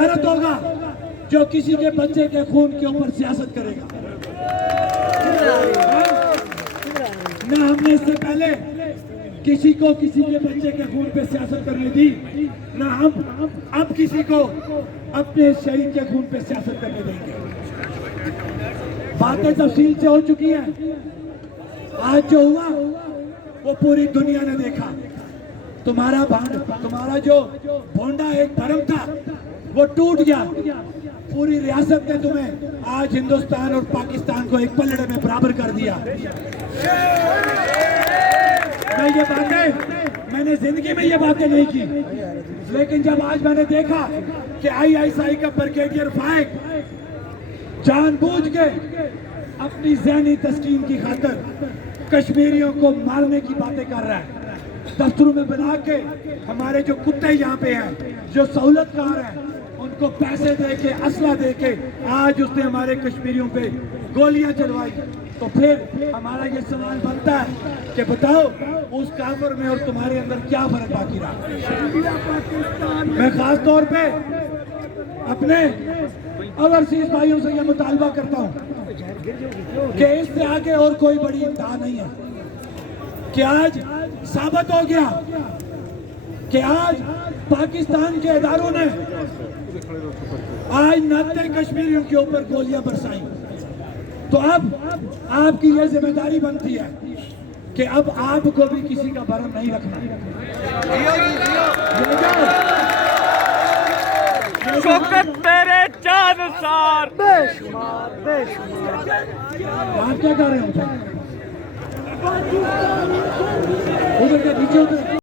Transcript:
غیرت ہوگا جو کسی کے بچے کے خون کے اوپر سیاست کرے گا. نہ ہم نے اس سے پہلے کسی کو کسی کے بچے کے خون پہ سیاست کرنے دی، نہ ہم اب کسی کو اپنے شہید کے خون پہ سیاست کرنے دیں گے. باتیں تفصیل سے ہو چکی ہیں. آج جو ہوا وہ پوری دنیا نے دیکھا. تمہارا جو بھونڈا ایک دھرم تھا وہ ٹوٹ گیا. پوری ریاست نے تمہیں آج ہندوستان اور پاکستان کو ایک پلڑے میں برابر کر دیا. میں نے زندگی میں یہ باتیں نہیں کی، لیکن جب آج میں نے دیکھا کہ ISI کا بریگیڈیئر فائق جان بوجھ کے اپنی ذہنی تسکین کی خاطر کشمیریوں کو مارنے کی باتیں کر رہا ہے، دفتروں میں بنا کے ہمارے جو کتے یہاں پہ ہیں، جو سہولت کار ہیں، ان کو پیسے دے کے اسلحہ دے کے آج اس نے ہمارے کشمیریوں پہ گولیاں چلوائی. تو پھر ہمارا یہ سوال بنتا ہے کہ بتاؤ اس کافر میں اور تمہارے اندر کیا فرق باقی رہا. میں خاص طور پہ اپنے اوورسیز بھائیوں سے یہ مطالبہ کرتا ہوں کہ اس سے آگے اور کوئی بڑی انتہا نہیں ہے کہ آج ثابت ہو گیا کہ آج پاکستان کے اداروں نے آج 69 کشمیریوں کے اوپر گولیاں برسائیں. تو اب آپ کی یہ ذمہ داری بنتی ہے کہ اب آپ کو بھی کسی کا بھرم نہیں رکھنا. شوکت میرے جان سار بے شمار آپ کیا کر رہے ہیں ادھر کے نیچے اترے.